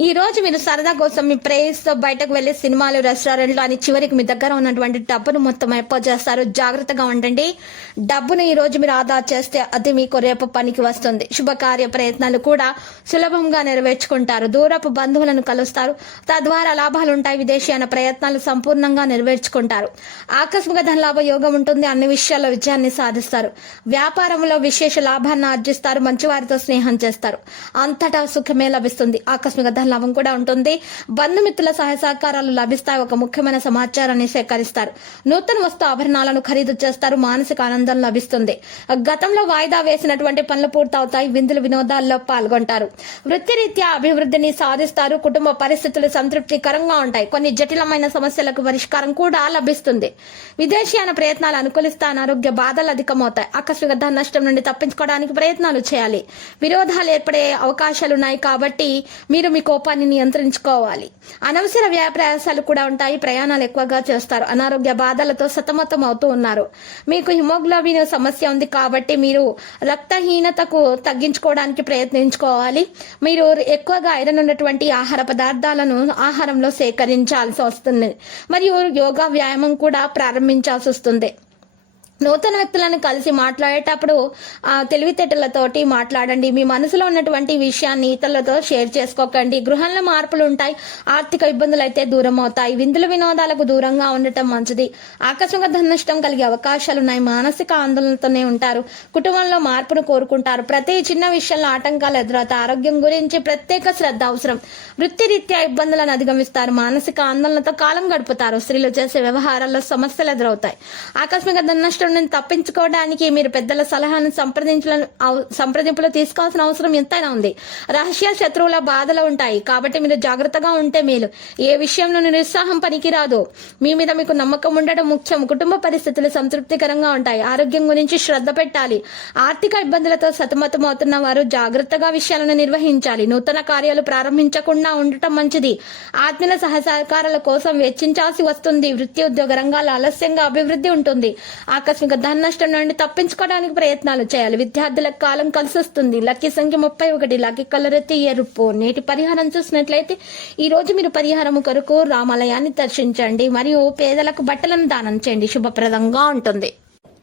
ఈ రోజు మీరు సరదా కోసం మీ ప్రేయర్స్తో బయటకు వెళ్ళి సినిమాలు రెస్టారెంట్లు అని చివరికి మీ దగ్గర ఉన్నటువంటి డబ్బును మొత్తం ఎప్పో చేస్తారు. జాగ్రత్తగా ఉండండి. డబ్బును ఈ రోజు మీరు ఆదా చేస్తే అది మీకు రేపు పనికి వస్తుంది. శుభకార్య ప్రయత్నాలు కూడా సులభంగా నెరవేర్చుకుంటారు. దూరపు బంధువులను కలుస్తారు. తద్వారా లాభాలు ఉంటాయి. విదేశీయాన ప్రయత్నాలు సంపూర్ణంగా నెరవేర్చుకుంటారు. ఆకస్మిక ధనలాభ యోగం ఉంటుంది. అన్ని విషయాల్లో విజయాన్ని సాధిస్తారు. వ్యాపారంలో విశేష లాభాన్ని ఆర్జిస్తారు. మంచివారితో స్నేహం చేస్తారు. అంతటా సుఖమే లభిస్తుంది. ఆకస్మిక లాభం కూడా ఉంటుంది. బంధుమిత్రుల సహాయ సహకారాలు లభిస్తాయి. ఒక ముఖ్యమైన సమాచారాన్ని సేకరిస్తారు. నూతన వస్తు ఆభరణాలను ఖరీదు చేస్తారు. మానసిక ఆనందం లభిస్తుంది. గతంలో వాయిదా వేసినటువంటి పనులు పూర్తవుతాయి. విందులు వినోదాల్లో పాల్గొంటారు. వృత్తిరీత్యా అభివృద్ధిని సాధిస్తారు. కుటుంబ పరిస్థితులు సంతృప్తికరంగా ఉంటాయి. కొన్ని జటిలమైన సమస్యలకు పరిష్కారం కూడా లభిస్తుంది. విదేశీయాన ప్రయత్నాలు అనుకూలిస్తా అనారోగ్య బాధలు అధికమవుతాయి. ఆకస్మిక ధన నష్టం నుండి తప్పించుకోవడానికి ప్రయత్నాలు చేయాలి. విరోధాలు ఏర్పడే అవకాశాలు ఉన్నాయి కాబట్టి మీరు మీకు కోపాన్ని నియంత్రించుకోవాలి. అనవసర వ్యాప్రయాసాలు కూడా ఉంటాయి. ప్రయాణాలు ఎక్కువగా చేస్తారు. అనారోగ్య బాధలతో సతమతం అవుతూ ఉన్నారు. మీకు హిమోగ్లోబిన్ సమస్య ఉంది కాబట్టి మీరు రక్తహీనతకు తగ్గించుకోవడానికి ప్రయత్నించుకోవాలి. మీరు ఎక్కువగా ఐరన్ ఉన్నటువంటి ఆహార పదార్థాలను ఆహారంలో సేకరించాల్సి వస్తుంది. మరియు యోగా వ్యాయామం కూడా ప్రారంభించాల్సి వస్తుంది. నూతన వ్యక్తులను కలిసి మాట్లాడేటప్పుడు ఆ తెలివితేటలతోటి మాట్లాడండి. మీ మనసులో ఉన్నటువంటి విషయాన్ని ఇతరులతో షేర్ చేసుకోకండి. గృహంలో మార్పులు ఉంటాయి ఆర్థిక ఇబ్బందులు అయితే దూరం అవుతాయి. విందుల వినోదాలకు దూరంగా ఉండటం మంచిది. ఆకస్మిక ధనష్టం నష్టం కలిగే అవకాశాలు ఉన్నాయి. మానసిక ఆందోళనతోనే ఉంటారు. కుటుంబంలో మార్పును కోరుకుంటారు. ప్రతి చిన్న విషయంలో ఆటంకాలు ఎదురవుతాయి. ఆరోగ్యం గురించి ప్రత్యేక శ్రద్ధ అవసరం. వృత్తిరీత్యా ఇబ్బందులను అధిగమిస్తారు. మానసిక ఆందోళనతో కాలం గడుపుతారు. స్త్రీలు చేసే వ్యవహారాల్లో సమస్యలు ఎదురవుతాయి. ఆకస్మిక ధనష్టం నష్టం నుండి తప్పించుకోవడానికి మీరు పెద్దల సలహాను సంప్రదించ సంప్రదింపులు తీసుకోవాల్సిన అవసరం ఎంతైనా ఉంది. రహస్య శత్రువుల బాధలు ఉంటాయి. కాబట్టి మీరు జాగ్రత్తగా ఉంటే మేలు. ఏ విషయంలో నిరుత్సాహం పనికిరాదు. మీ మీద మీకు నమ్మకం ఉండడం ముఖ్యం. కుటుంబ పరిస్థితులు సంతృప్తికరంగా ఉంటాయి. ఆరోగ్యం గురించి శ్రద్ధ పెట్టాలి. ఆర్థిక ఇబ్బందులతో సతమతం అవుతున్న వారు జాగ్రత్తగా విషయాలను నిర్వహించాలి. నూతన కార్యాలు ప్రారంభించకుండా ఉండటం మంచిది. ఆత్మీయ సహ సహకారాల కోసం వెచ్చించాల్సి వస్తుంది. వృత్తి ఉద్యోగ రంగాల ఆలస్యంగా అభివృద్ధి ఉంటుంది. ఆకస్మిక ధన నష్టం నుండి తప్పించుకోవడానికి ప్రయత్నాలు చేయాలి. విద్యార్థులకు కాలం కలిసి వస్తుంది లక్కీ సంఖ్య ముప్పై ఒకటి లక్కీ కలర్ అయితే ఎరుపు. నేటి పరిహారం చూసినట్లయితే ఈ రోజు మీరు పరిహారం కొరకు రామాలయాన్ని దర్శించండి. మరియు పేదలకు బట్టలను దానం చేయండి. శుభప్రదంగా ఉంటుంది.